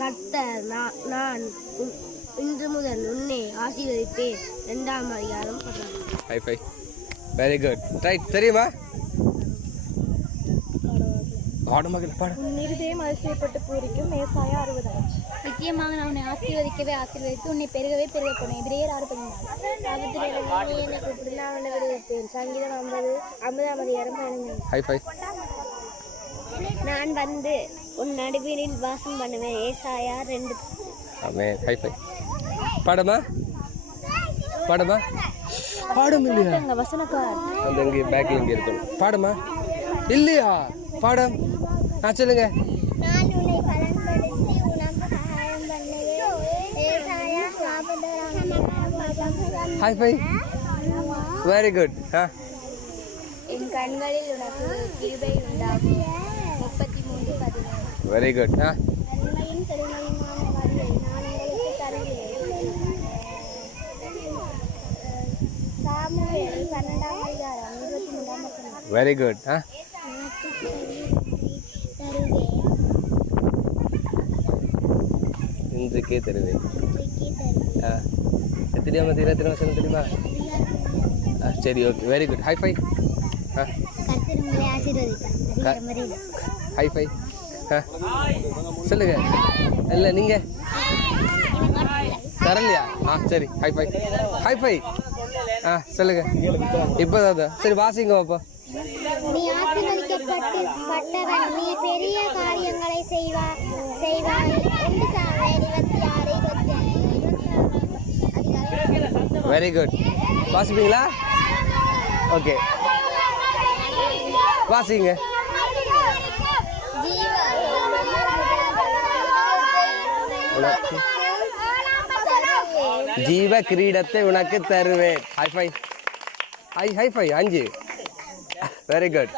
கர்த்தர் நான் இன்று முதல் உன்னை ஆசீர்வதிப்பேன். 2ஆம் அதிகாரம். High five. Very good. Right. தெரியுமா? இருதயம் அதிசயப்பட்டு பூரிக்கும். ஏசாயா 60. நிச்சயமாக நான் உன்னை ஆசீர்வதிக்கவே ஆசீர்வதித்து உன்னை பெருகவே பெருக போனேன். எபிரேயர் 6:14. என்னை கூப்பிடு, நான் உன்னை விடுவிப்பேன். சங்கீதம் 50ஆம் அதிகாரம் 15. High five. நான் வந்து உன் நடுவினில் வாசம் பண்ணுவேன். ஏசாயா 2. ஆமென். High five. பாடமா பாடும் இல்லையா? வசனக்கார் அந்த இங்கே பேக்கில் இங்கே இருக்கணும். பாடமா இல்லையா? பாடம் சொல்லுங்க. நான் உன்னை பலன்படுத்தி உனக்கு சகாயம் பண்ணுவேன். ஏசாயா 40. High five. Very good. என் கண்களில் உனக்கு கிருபை உண்டாகும். 33:17. Very good. நன்மையும் செழுமையுமான வழியை நான் உங்களுக்கு தருவேன். சாமுவேல் 12ஆம் அதிகாரம் 23ஆம் வசனம். Very good. இன்றைக்கே தருவேன். எத்தனையாம் எத்தனை வசனம் தெரியுமா? சரி, okay. Very good. High five. High five. சொல்லுங்க. இல்லை நீங்கள் தரலையா? சரி. High five. High five. சொல்லுங்க. இப்போதான். சரி, வாசிங்க பாப்பா. நீ ஆசீர்வதிக்கப்பட்டவன், நீ பெரிய காரியங்களை செய்வாய். 26. Very good. வாசிப்பீங்களா? ஓகே, வாசிங்க. ஜீவ கிரீடத்தை உனக்கு தருவேன். High five. High five. 5. Very good.